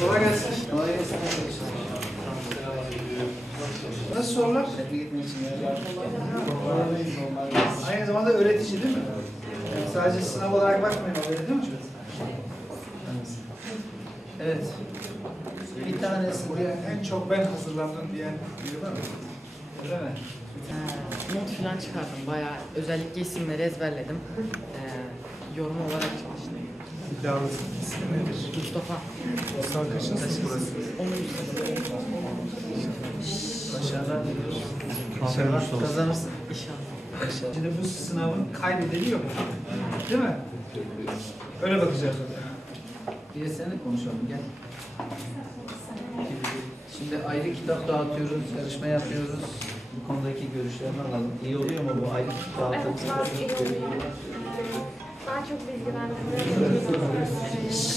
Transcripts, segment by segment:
Kolay gelsin. Kolay gelsin. Nasıl sorular? Aynı zamanda öğretici değil mi? Yani sadece sınav olarak bakmayın, öyle değil mi? Evet. Bir tanesi buraya en çok ben hazırlandım diyen biri var mı? Öyle mi? Not falan çıkardım bayağı. Özellikle isimleri ezberledim. Yorum olarak çalıştım. İddialısın. İsmi nedir? Mustafa. Mustafa kaçıncı sınıf burası? 10. sınıf. Başarılar diliyoruz. İnşallah kazanırsın. İnşallah. Şimdi bu sınavın kaybedeni yok. Değil mi? Öyle bakacağız. Bir de seninle konuşalım, gel. Şimdi ayrı kitap dağıtıyoruz, yarışma yapıyoruz. Bu konudaki görüşlerini alalım. İyi oluyor mu bu ayrı kitap dağıtım? Daha çok bilgilendirme,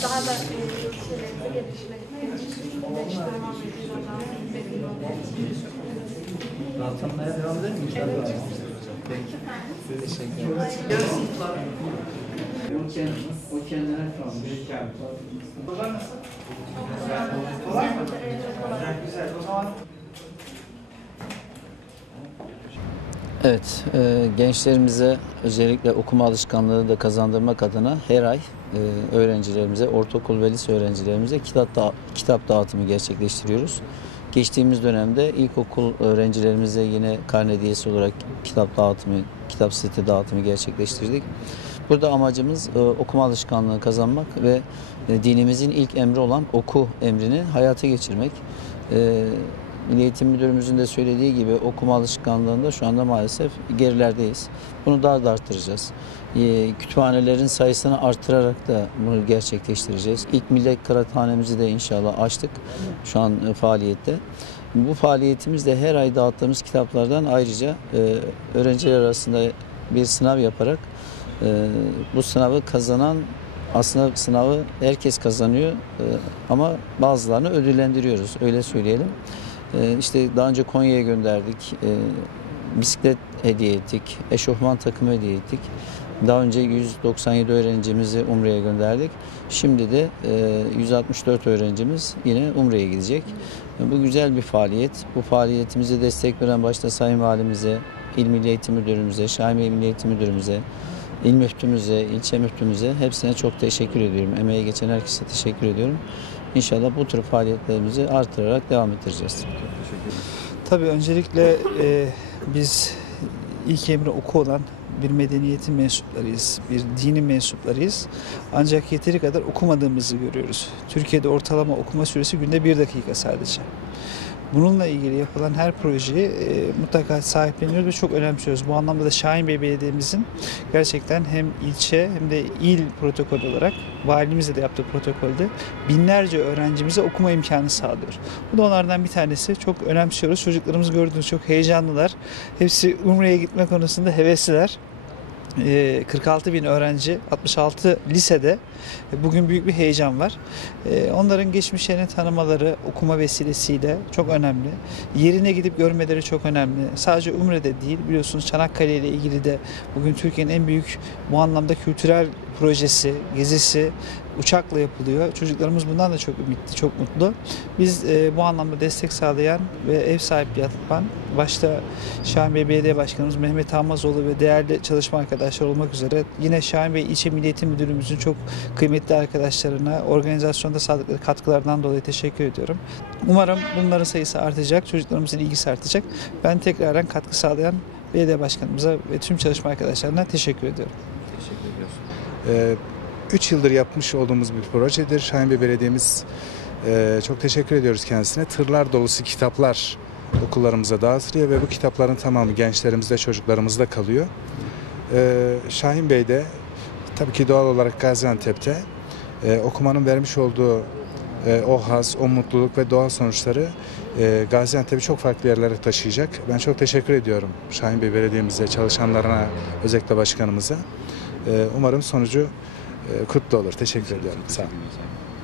daha da şeylerimizi geliştirmek için devam edeceğiz. Dağıtılmaya devam edelim mi? Evet. Peki. Teşekkür ederim. O kendine kalmış. Kolay nasıl? Kolay mı? Güzel. O zaman Evet, gençlerimize özellikle okuma alışkanlığı da kazandırmak adına her ay öğrencilerimize, ortaokul ve lise öğrencilerimize kitap dağıtımı gerçekleştiriyoruz. Geçtiğimiz dönemde ilkokul öğrencilerimize yine karne hediyesi olarak kitap dağıtımı, kitap seti dağıtımı gerçekleştirdik. Burada amacımız okuma alışkanlığı kazanmak ve dinimizin ilk emri olan oku emrini hayata geçirmek. Milli Eğitim Müdürümüzün de söylediği gibi okuma alışkanlığında şu anda maalesef gerilerdeyiz. Bunu daha da arttıracağız. Kütüphanelerin sayısını arttırarak da bunu gerçekleştireceğiz. İlk millet kıraathanemizi de inşallah açtık şu an faaliyette. Bu faaliyetimizde her ay dağıttığımız kitaplardan ayrıca öğrenciler arasında bir sınav yaparak bu sınavı kazanan, aslında sınavı herkes kazanıyor ama bazılarını ödüllendiriyoruz, öyle söyleyelim. İşte daha önce Konya'ya gönderdik, bisiklet hediye ettik, eşofman takımı hediye ettik. Daha önce 197 öğrencimizi Umre'ye gönderdik. Şimdi de 164 öğrencimiz yine Umre'ye gidecek. Bu güzel bir faaliyet. Bu faaliyetimize destek veren başta Sayın Valimize, İl Milli Eğitim Müdürümüze, Şahin Bey Milli Eğitim Müdürümüze, İl Müftümüze, ilçe müftümüze hepsine çok teşekkür ediyorum. Emeği geçen herkese teşekkür ediyorum. İnşallah bu tür faaliyetlerimizi artırarak devam ettireceğiz. tabii öncelikle biz ilk emri oku olan bir medeniyetin mensuplarıyız, bir dinin mensuplarıyız. Ancak yeteri kadar okumadığımızı görüyoruz. Türkiye'de ortalama okuma süresi günde 1 dakika sadece. Bununla ilgili yapılan her projeyi mutlaka sahipleniyoruz ve çok önemsiyoruz. Bu anlamda da Şahinbey Belediye'mizin gerçekten hem ilçe hem de il protokol olarak valimizle de yaptığı protokolde binlerce öğrencimize okuma imkanı sağlıyor. Bu da onlardan bir tanesi. Çok önemsiyoruz. Çocuklarımız gördüğünüz çok heyecanlılar. Hepsi Umre'ye gitme konusunda hevesliler. 46 bin öğrenci, 66 lisede bugün büyük bir heyecan var. Onların geçmişlerini tanımaları okuma vesilesiyle çok önemli. Yerine gidip görmeleri çok önemli. Sadece Umre'de değil, biliyorsunuz Çanakkale ile ilgili de bugün Türkiye'nin en büyük bu anlamda kültürel projesi, gezisi uçakla yapılıyor. Çocuklarımız bundan da çok ümitli, çok mutlu. Biz bu anlamda destek sağlayan ve ev sahipliği yapan başta Şahinbey Belediye Başkanımız Mehmet Almazoğlu ve değerli çalışma arkadaşlar olmak üzere yine Şahinbey İlçe Milli Eğitim Müdürümüzün çok kıymetli arkadaşlarına organizasyonda sağladıkları katkılardan dolayı teşekkür ediyorum. Umarım bunların sayısı artacak, çocuklarımızın ilgisi artacak. Ben tekrardan katkı sağlayan belediye başkanımıza ve tüm çalışma arkadaşlarına teşekkür ediyorum. Teşekkür ediyoruz. 3 yıldır yapmış olduğumuz bir projedir. Şahinbey Belediye'miz çok teşekkür ediyoruz kendisine. Tırlar dolusu kitaplar okullarımıza dağıtılıyor ve bu kitapların tamamı gençlerimizde, çocuklarımızda kalıyor. Şahinbey'de, tabii ki doğal olarak Gaziantep'te okumanın vermiş olduğu o haz, o mutluluk ve doğal sonuçları Gaziantep'i çok farklı yerlere taşıyacak. Ben çok teşekkür ediyorum Şahinbey Belediye'mize, çalışanlarına, özellikle başkanımıza. Umarım sonucu kutlu olur. Teşekkür ediyorum. Sağ olun.